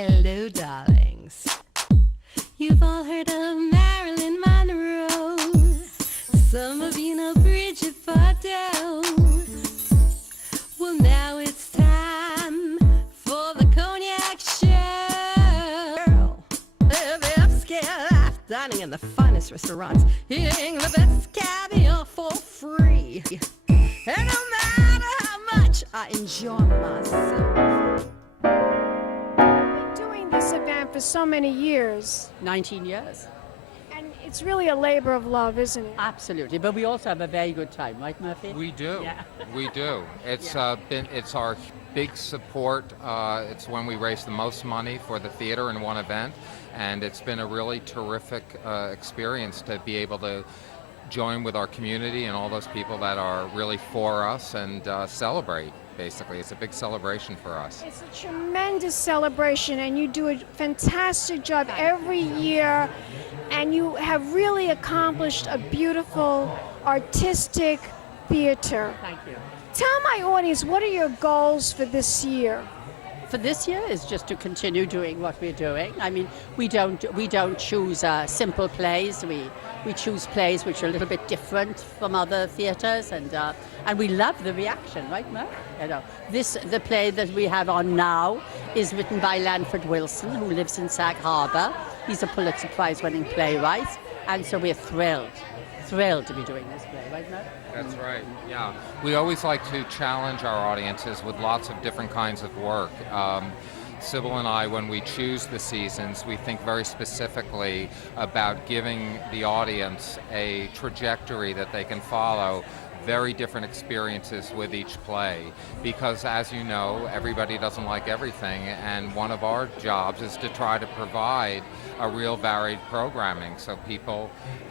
Hello, darlings. You've all heard of Marilyn Monroe. Some of you know Bridget Bardot. Well, now it's time for the Cognac show. Living upscale life, dining in the finest restaurants, eating the best caviar for free. And no matter how much I enjoy myself. Doing this event for so many years, 19 years. and it's really a labor of love, isn't it? Absolutely. But we also have a very good time, right, Murphy? We do. Yeah. We do. It's it's our big support. It's when we raise the most money for the theater in one event, and it's been a really terrific experience to be able to join with our community and all those people that are really for us and celebrate. Basically, it's a big celebration for us. It's a tremendous celebration, and you do a fantastic job every year, and you have really accomplished a beautiful artistic theater. Thank you. Tell my audience, what are your goals for this year? For this year is just to continue doing what we're doing. I mean, we don't choose simple plays. We choose plays which are a little bit different from other theatres, and we love the reaction, right, Mark? You know, the play that we have on now is written by Lanford Wilson, who lives in Sag Harbor. He's a Pulitzer Prize-winning playwright, and so we're thrilled to be doing this play, right, Mark? That's right, yeah. We always like to challenge our audiences with lots of different kinds of work. Sybil and I, when we choose the seasons, we think very specifically about giving the audience a trajectory that they can follow, very different experiences with each play, because as you know, everybody doesn't like everything, and one of our jobs is to try to provide a real varied programming so people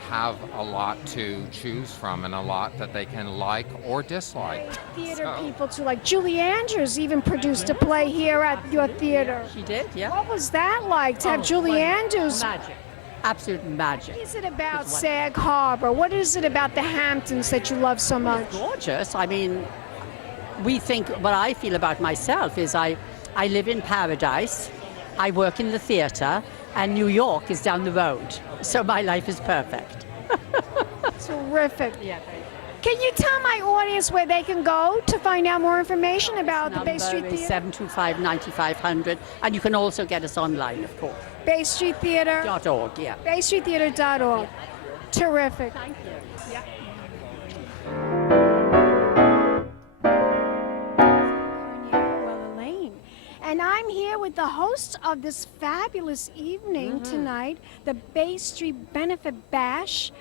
have a lot to choose from and a lot that they can like or dislike. Theater people too, like Julie Andrews even produced a play here at your theater. She did, yeah. What was that like to have Julie Andrews? Magic. Absolute magic. What is it about Sag Harbor? What is it about the Hamptons that you love so much? Gorgeous. I mean, what I feel about myself is I live in paradise, I work in the theater, and New York is down the road. So my life is perfect. Terrific. Yeah. Can you tell my audience where they can go to find out more information about the Bay Street Theater? 725-9500, and you can also get us online, of course. Bay Street Theater. .org, yeah. BayStreetTheater.org. Terrific. Thank you. Yeah. Wellerlane. And I'm here with the host of this fabulous evening tonight, the Bay Street Benefit Bash,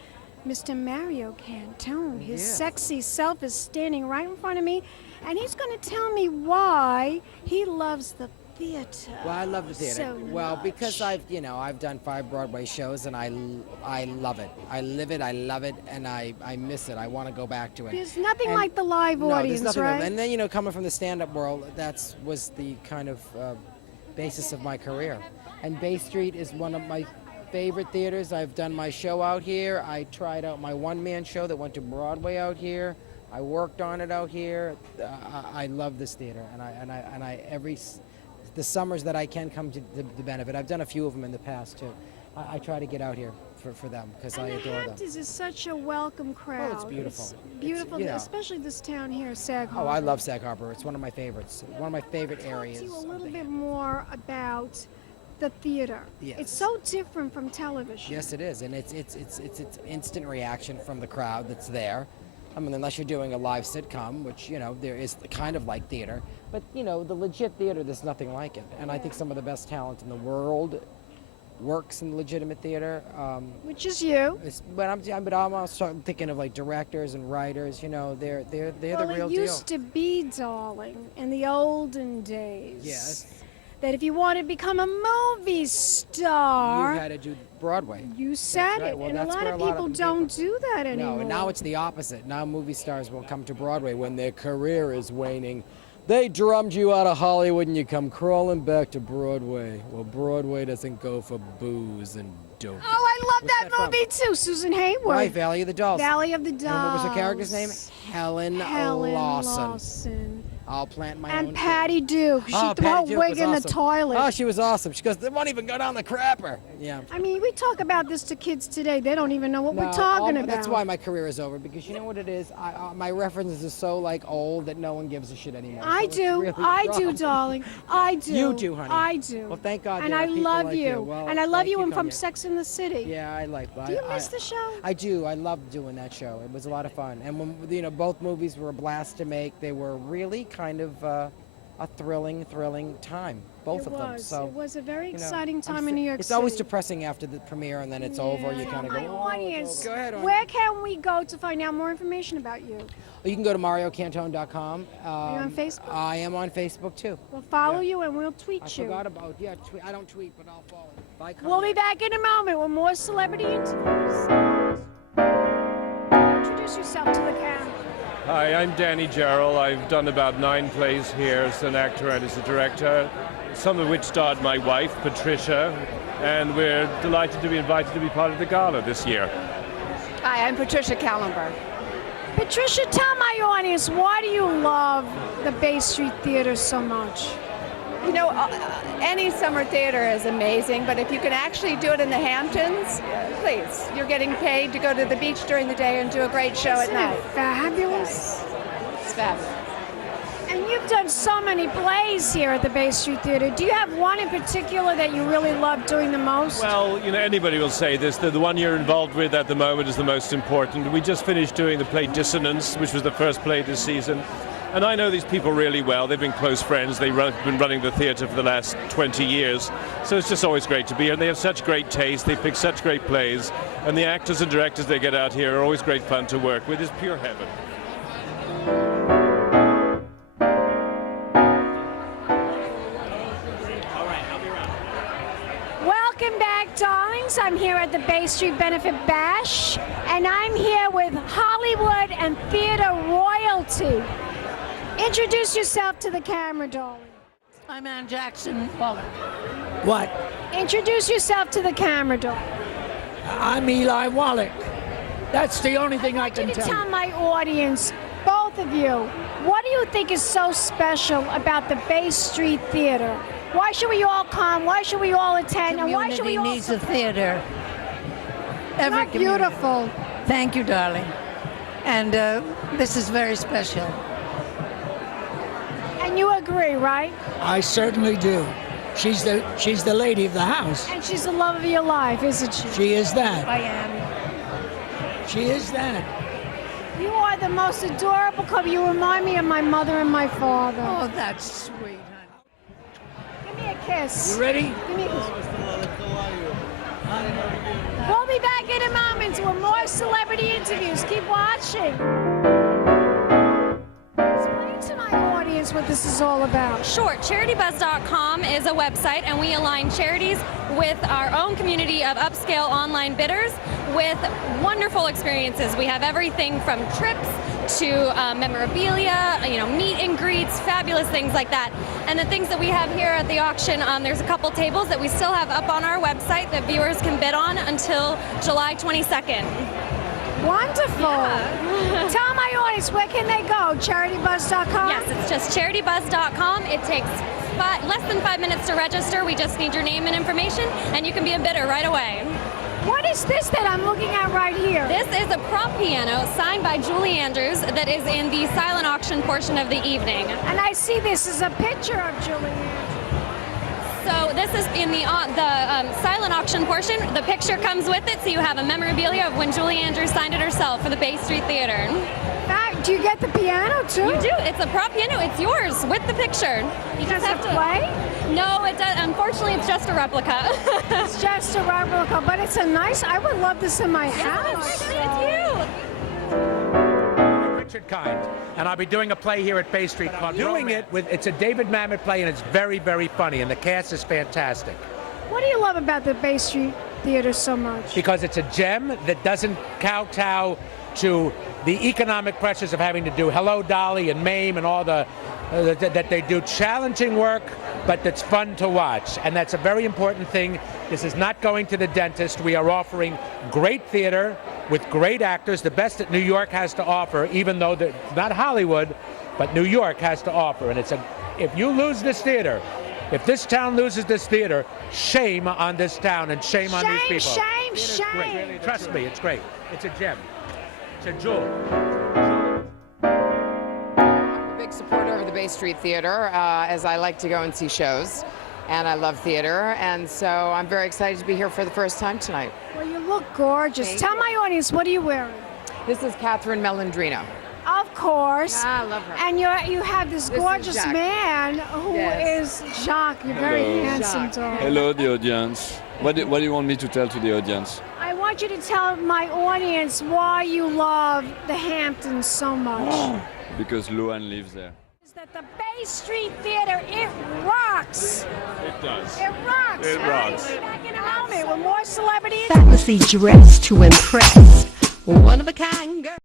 Mr. Mario Cantone. His sexy self is standing right in front of me, and he's going to tell me why he loves the theater. Well, I love the theater. So much. Because I've done 5 Broadway shows, and I love it. I live it, I love it, and I miss it. I want to go back to it. There's nothing And- like the live No, audience, there's nothing right? like, and then, coming from the stand-up world, that was the kind of basis of my career. And Bay Street is one of my favorite theaters. I've done my show out here. I tried out my one-man show that went to Broadway out here. I worked on it out here. I love this theater, and the summers that I can come to the Benefit. I've done a few of them in the past too. I try to get out here for them because I And the adore them. Hamptons is such a welcome crowd. it's beautiful. It's beautiful, especially this town here, Sag Harbor. Oh, I love Sag Harbor. It's one of my favorites. One of my favorite areas. Talk to you a of little the- bit more about the theater. Yes. It's so different from television. Yes, it is, and it's instant reaction from the crowd that's there. I mean, unless you're doing a live sitcom, which there is kind of like theater, but the legit theater, there's nothing like it. And I think some of the best talent in the world works in legitimate theater. Which is you. But I'm also thinking of like directors and writers. They're the real It deal. used to be, darling, in the olden days. Yes. That if you want to become a movie star, You had to do Broadway. you said right. it. Well, and a that's lot where of a lot of people them don't came do that anymore. No, and now it's the opposite. Now movie stars will come to Broadway when their career is waning. They drummed you out of Hollywood and you come crawling back to Broadway. Well, Broadway doesn't go for booze and dope. Oh, I love What's that that from? movie too, Susan Hayward. Right, Valley of the Dolls. Valley of the Dolls. And what was her character's name? Helen Helen Lawson. Lawson. I'll plant my own And seeds. Patty Duke. She threw her Patty Duke wig was in the awesome. toilet. Oh, she was awesome. She goes, they won't even go down the crapper. Yeah. I mean, we talk about this to kids today. They don't even know what we're talking about. That's why my career is over, because you know what it is? My references are so old that no one gives a shit anymore. I So it's do. really I rough. do, darling. I do. You do, honey. I do. Well, thank God And there are I people love like you. Well, And I love thank you. I'm from Cognac. Sex in the City. Yeah, I like that. Do you miss the show? I do. I loved doing that show. It was a lot of fun. And when both movies were a blast to make. They were really kind of a thrilling time, both of them. So it was a very you know, exciting I'm time in New York It's City. always depressing after the premiere, and then it's over. You kind of go. My "Oh, audience, go ahead. where can we go to find out more information about you? You can go to mariocantone.com. Are you on Facebook? I am on Facebook too. We'll follow you and we'll tweet I you. forgot about I don't tweet, but I'll follow. Bye. We'll be back in a moment with more celebrity interviews. Introduce yourself to the camera. Hi, I'm Danny Gerald. I've done about 9 plays here as an actor and as a director, some of which starred my wife, Patricia, and we're delighted to be invited to be part of the gala this year. Hi, I'm Patricia Kallenberg. Patricia, tell my audience, why do you love the Bay Street Theater so much? You know, any summer theater is amazing, but if you can actually do it in the Hamptons, please. You're getting paid to go to the beach during the day and do a great show at Isn't night. it fabulous? It's fabulous. And you've done so many plays here at the Bay Street Theater. Do you have one in particular that you really love doing the most? Well, anybody will say this, that the one you're involved with at the moment is the most important. We just finished doing the play Dissonance, which was the first play this season. And I know these people really well. They've been close friends. They've been running the theatre for the last 20 years. So it's just always great to be here. And they have such great taste. They pick such great plays. And the actors and directors they get out here are always great fun to work with. It's pure heaven. Welcome back, darlings. I'm here at the Bay Street Benefit Bash, and I'm here with Hollywood and theater royalty. Introduce yourself to the camera, darling. I'm Ann Jackson Waller. What? Introduce yourself to the camera, darling. I'm Eli Wallach. That's the only thing I can Can you tell tell you. my audience, both of you, what do you think is so special about the Bay Street Theater? Why should we all come? Why should we all attend? And why should we Community all needs a theater. Not community. beautiful. Thank you, darling. And this is very special. And you agree, right? I certainly do. She's the lady of the house. And she's the love of your life, isn't she? She is that. I am. She is that. You are the most adorable couple. You remind me of my mother and my father. Oh, that's sweet, honey. Give me a kiss. You ready? Give me a kiss. We'll be back in a moment with more celebrity interviews. Keep watching. Explain to my audience what this is all about. Sure. CharityBuzz.com is a website, and we align charities with our own community of upscale online bidders with wonderful experiences. We have everything from trips to memorabilia, meet and greets, fabulous things like that. And the things that we have here at the auction, there's a couple tables that we still have up on our website that viewers can bid on until July 22nd. Wonderful. Tell my audience, where can they go? CharityBuzz.com? Yes, it's just CharityBuzz.com. It takes less than 5 minutes to register. We just need your name and information, and you can be a bidder right away. What is this that I'm looking at right here? This is a prop piano signed by Julie Andrews that is in the silent auction portion of the evening. And I see this is a picture of Julie Andrews. So this is in the silent auction portion. The picture comes with it, so you have a memorabilia of when Julie Andrews signed it herself for the Bay Street Theater. Do you get the piano too? You do. It's a prop piano. It's yours with the picture. You Does it play? No, it does. Unfortunately, it's just a replica. It's just a replica, but it's a nice. I would love this in my house. It's Richard Kind, and I'll be doing a play here at Bay Street called Doing It with. It's a David Mamet play, and it's very, very funny, and the cast is fantastic. What do you love about the Bay Street Theater so much? Because it's a gem that doesn't kowtow to the economic pressures of having to do Hello Dolly and Mame and all the that they do challenging work, but that's fun to watch, and that's a very important thing. This is not going to the dentist. We are offering great theater with great actors, the best that New York has to offer, even though they're not Hollywood, but New York has to offer. And if you lose this theater, if this town loses this theater, shame on this town and shame on these people. Shame. Trust me, it's great. It's a gem. It's a jewel. I'm a big supporter of the Bay Street Theater, as I like to go and see shows, and I love theater, and so I'm very excited to be here for the first time tonight. Well, you look gorgeous. Tell my audience, what are you wearing? This is Catherine Melandrino. Of course. I love her. And you have this gorgeous man who is Jacques. You're very handsome, darling. Hello, the audience. What do you want me to tell to the audience? I want you to tell my audience why you love the Hamptons so much. Because Luan lives there. Is that the Bay Street Theater, it rocks. It does. It rocks. It right? rocks. We'll be back in a moment with more celebrities. Fabulously dressed to impress. One of a kind girl.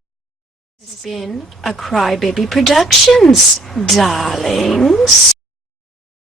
It's been a Crybaby Productions, darlings.